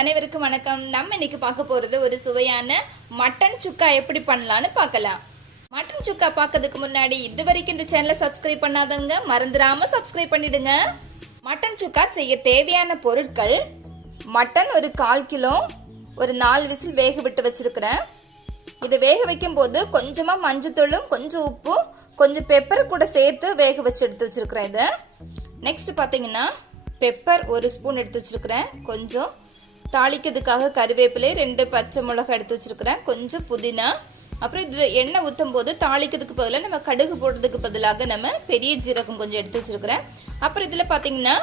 அனைவருக்கும் வணக்கம். நம்ம இன்னைக்கு பார்க்க போகிறது ஒரு சுவையான மட்டன் சுக்கா எப்படி பண்ணலான்னு பார்க்கலாம். மட்டன் சுக்கா பார்க்கறதுக்கு முன்னாடி இது வரைக்கும் இந்த சேனலை சப்ஸ்கிரைப் பண்ணாதவங்க மறந்துடாமல் சப்ஸ்கிரைப் பண்ணிடுங்க. மட்டன் சுக்கா செய்ய தேவையான பொருட்கள்: மட்டன் ஒரு 1/4 கிலோ, ஒரு 4 விசில் வேக விட்டு வச்சுருக்கிறேன். இதை வேக வைக்கும்போது கொஞ்சமாக மஞ்சத்தூளும் கொஞ்சம் உப்பும் கொஞ்சம் பெப்பர் கூட சேர்த்து வேக வச்சு எடுத்து வச்சுருக்கிறேன். இதை நெக்ஸ்ட் பார்த்தீங்கன்னா பெப்பர் 1 ஸ்பூன் எடுத்து வச்சுருக்கிறேன். கொஞ்சம் தாளிக்கிறதுக்காக கருவேப்பிலை 2 பச்சை மிளகாய் எடுத்து வச்சுருக்கிறேன். கொஞ்சம் புதினா. அப்புறம் இது எண்ணெய் ஊற்றும் போது தாளிக்கிறதுக்கு பதிலாக நம்ம கடுகு போடுறதுக்கு பதிலாக நம்ம பெரிய ஜீரகம் கொஞ்சம் எடுத்து வச்சுருக்கிறேன். அப்புறம் இதில் பார்த்தீங்கன்னா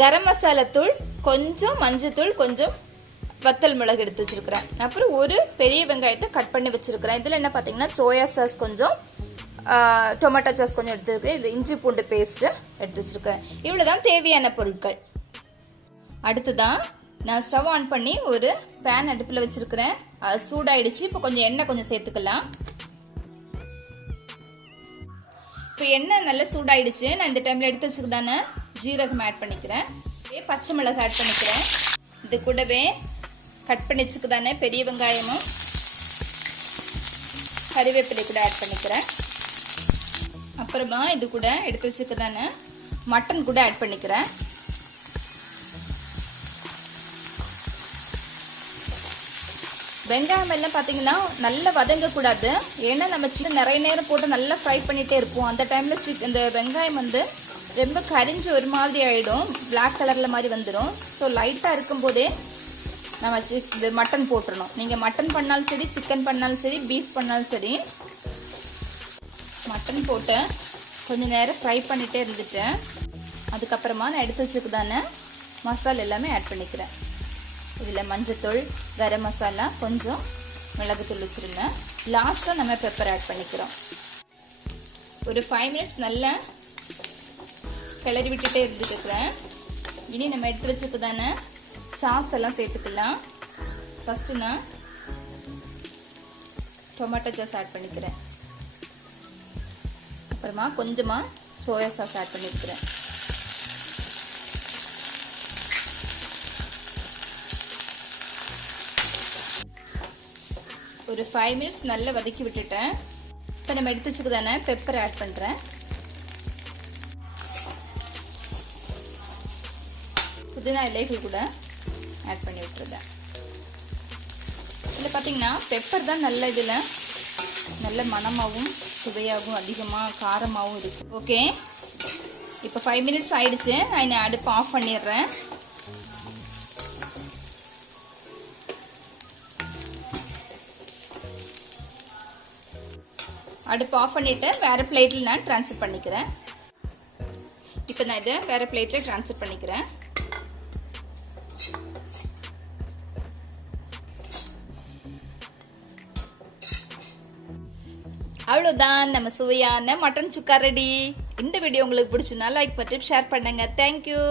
கரம் மசாலா தூள், கொஞ்சம் மஞ்சத்தூள், கொஞ்சம் வத்தல் மிளகு எடுத்து வச்சுருக்கிறேன். அப்புறம் ஒரு பெரிய வெங்காயத்தை கட் பண்ணி வச்சுருக்கிறேன். இதில் என்ன பார்த்தீங்கன்னா சோயா சாஸ் கொஞ்சம், டொமேட்டோ சாஸ் கொஞ்சம் எடுத்துருக்கேன். இதில் இஞ்சி பூண்டு பேஸ்ட்டு எடுத்து வச்சுருக்கேன். இவ்வளோ தான் தேவையான பொருட்கள். அடுத்துதான் நான் ஸ்டவ் ஆன் பண்ணி ஒரு பேன் அடுப்பில் வச்சுருக்கிறேன். அது சூடாயிடுச்சு. இப்போ கொஞ்சம் எண்ணெய் கொஞ்சம் சேர்த்துக்கலாம். இப்போ எண்ணெய் நல்லா சூடாயிடுச்சு. நான் இந்த டைமில் எடுத்து வச்சுக்கிதானே ஜீரகம் ஆட் பண்ணிக்கிறேன். பச்சை மிளகாய் ஆட் பண்ணிக்கிறேன். இது கூடவே கட் பண்ணி வச்சுக்குதானே பெரிய வெங்காயமும் கறிவேப்பிலை கூட ஆட் பண்ணிக்கிறேன். அப்புறமா இது கூட எடுத்து வச்சுக்குதானே மட்டன் கூட ஆட் பண்ணிக்கிறேன். வெங்காயம் எல்லாம் பார்த்தீங்கன்னா நல்லா வதங்கக்கூடாது. ஏன்னா நம்ம சிக்கன் நிறைய நேரம் போட்டு நல்லா ஃப்ரை பண்ணிகிட்டே இருப்போம். அந்த டைமில் இந்த வெங்காயம் ரொம்ப கரிஞ்சு ஒரு மாதிரி ஆகிடும், பிளாக் கலரில் மாதிரி வந்துடும். ஸோ லைட்டாக இருக்கும்போதே நம்ம இது மட்டன் போட்டுடணும். நீங்கள் மட்டன் பண்ணாலும் சரி, சிக்கன் பண்ணாலும் சரி, பீஃப் பண்ணாலும் சரி, மட்டன் போட்டு கொஞ்சம் நேரம் ஃப்ரை பண்ணிகிட்டே இருந்துட்டு அதுக்கப்புறமா நான் எடுத்து வச்சுக்குதானே மசாலா எல்லாமே ஆட் பண்ணிக்கிறேன். இதில் மஞ்சத்தூள், கரம் மசாலா, கொஞ்சம் மிளகுத்தூள் வச்சுருந்தேன். லாஸ்ட்டாக நம்ம பெப்பர் ஆட் பண்ணிக்கிறோம். ஒரு 5 மினிட்ஸ் நல்லா கிளறி விட்டுட்டே இருந்துருக்குறேன். இனி நம்ம எடுத்து வச்சுக்குதானே சாஸ் எல்லாம் சேர்த்துக்கலாம். ஃபஸ்ட்டு நான் டொமேட்டோ சாஸ் ஆட் பண்ணிக்கிறேன். அப்புறமா கொஞ்சமாக சோயா சாஸ் ஆட் பண்ணியிருக்கிறேன். ஒரு 5 மினிட்ஸ் நல்லா வதக்கி விட்டுட்டேன். இப்போ நம்ம எடுத்து வச்சுக்குதானே பெப்பர் ஆட் பண்ணுறேன். புதினா இலைகள் கூட ஆட் பண்ணி விட்டுருந்தேன். இதில் பார்த்தீங்கன்னா பெப்பர் தான் நல்ல இதில் நல்ல மணமாகவும் சுவையாகவும் அதிகமாக காரமாகவும் இருக்குது. ஓகே, இப்போ 5 மினிட்ஸ் ஆயிடுச்சு. நான் அடுப்பு ஆஃப் பண்ணிடுறேன். அடுப்பு ஆஃப் பண்ணிவிட்டு வேறு பிளேட்டில் நான் ட்ரான்ஸ்ஃபர் பண்ணிக்கிறேன். இப்போ நான் இதை வேறு பிளேட்டில் ட்ரான்ஸ்ஃபர் பண்ணிக்கிறேன். அவ்வளோதான், நம்ம சுவையான மட்டன் சுக்கா ரெடி. இந்த வீடியோ உங்களுக்கு பிடிச்சிருந்தா லைக் பண்ணி ஷேர் பண்ணுங்கள். தேங்க்யூ.